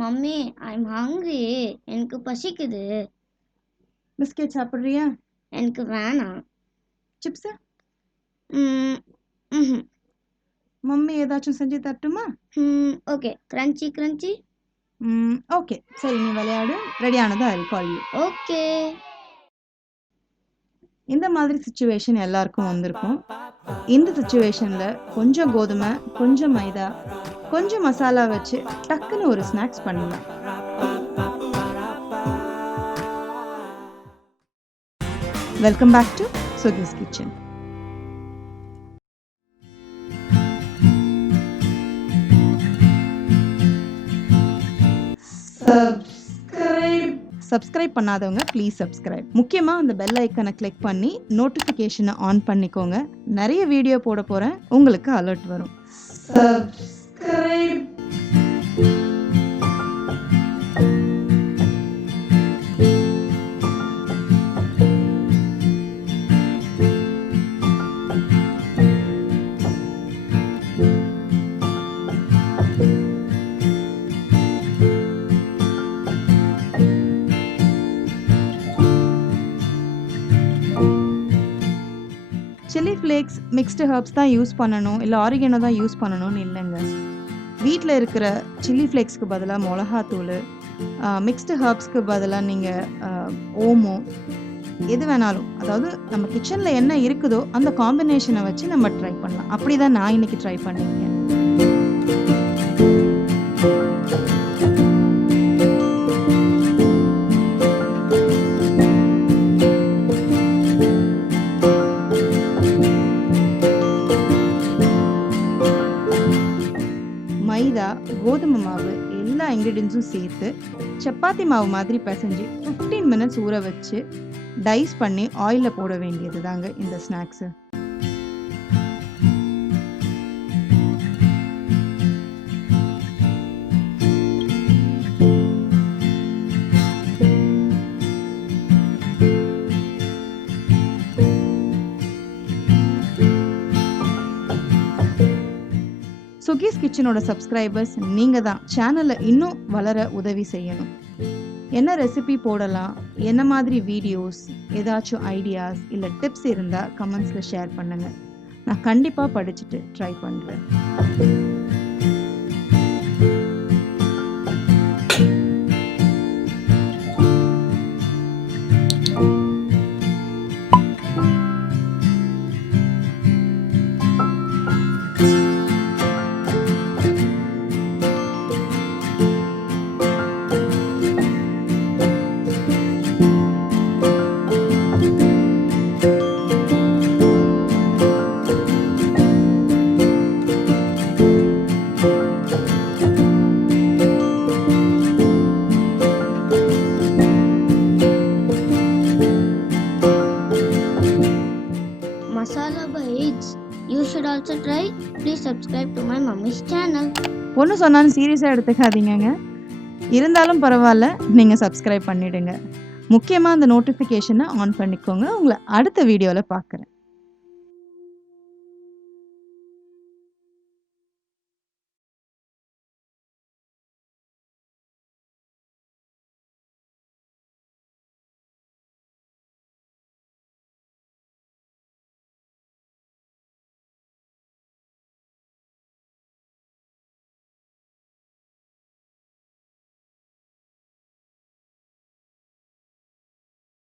Mummy I'm hungry. எனக்கு பசிக்குது. Biscuit சாப்பிட்றியா? எனக்கு வேணாம். சிப்ஸு? ம் மம்மி ஏதாச்சும் செஞ்சு தரட்டுமா? ஓகே. Crunchy crunchy. ஓகே சரி, நீ விளையாடு. ரெடியானது I will call you. Okay. இந்த மாதிரி சுச்சுவேஷன் எல்லாருக்கும் வந்திருக்கும். இந்த சுச்சுவேஷனில் கொஞ்சம் கோதுமை, கொஞ்சம் மைதா, கொஞ்சம் மசாலா வச்சு டக்குன்னு ஒரு ஸ்நாக்ஸ் பண்ணலாம். Welcome back to Suki's kitchen. Subscribe பண்ணாதவங்க ப்ளீஸ் சப்ஸ்கிரைப். முக்கியமாக அந்த பெல் ஐக்கனை கிளிக் பண்ணி நோட்டிஃபிகேஷனை ஆன் பண்ணிக்கோங்க. நிறைய வீடியோ போட போகிறேன், உங்களுக்கு அலர்ட் வரும். Subscribe. Chilli flakes mixed herbs தான் யூஸ் பண்ணணும், இல்லை ஆரிகனோ தான் யூஸ் பண்ணணும்னு இல்லைங்க. வீட்டில் இருக்கிற சில்லி ஃப்ளேக்ஸ்க்கு பதிலாக மிளகாத்தூள், மிக்ஸ்டு ஹர்ப்ஸ்க்கு பதிலாக நீங்கள் ஓமோ எது வேணாலும், அதாவது நம்ம கிச்சனில் என்ன இருக்குதோ அந்த காம்பினேஷனை வச்சு நம்ம ட்ரை பண்ணலாம். அப்படி தான் நான் இன்னைக்கு ட்ரை பண்ணியிருக்கேன். மைதா, கோதுமை மாவு எல்லா இன்க்ரீடியன்ஸும் சேர்த்து சப்பாத்தி மாவு மாதிரி பிசைஞ்சு 15 மினிட்ஸ் ஊற வச்சு டைஸ் பண்ணி ஆயிலில் போட வேண்டியது தாங்க இந்த ஸ்நாக்ஸு. சுகிஸ் கிச்சனோட சப்ஸ்கிரைபர்ஸ் நீங்கள் தான். சேனலை இன்னும் வளர உதவி செய்யணும். என்ன ரெசிபி போடலாம், என்ன மாதிரி வீடியோஸ், ஏதாச்சும் ஐடியாஸ் இல்லை டிப்ஸ் இருந்தால் கமெண்ட்ஸில் ஷேர் பண்ணுங்கள். நான் கண்டிப்பாக படிச்சுட்டு ட்ரை பண்ணுறேன். Masala Bites. You should also try. Please subscribe to my mommy's channel. ஒன்று சொன்னாலும் சீரியஸாக எடுத்துக்காதீங்க. இருந்தாலும் பரவாயில்ல, நீங்கள் சப்ஸ்கிரைப் பண்ணிவிடுங்க. முக்கியமாக அந்த நோட்டிஃபிகேஷனை ஆன் பண்ணிக்கோங்க. உங்களை அடுத்த வீடியோவில் பார்க்குறேன்.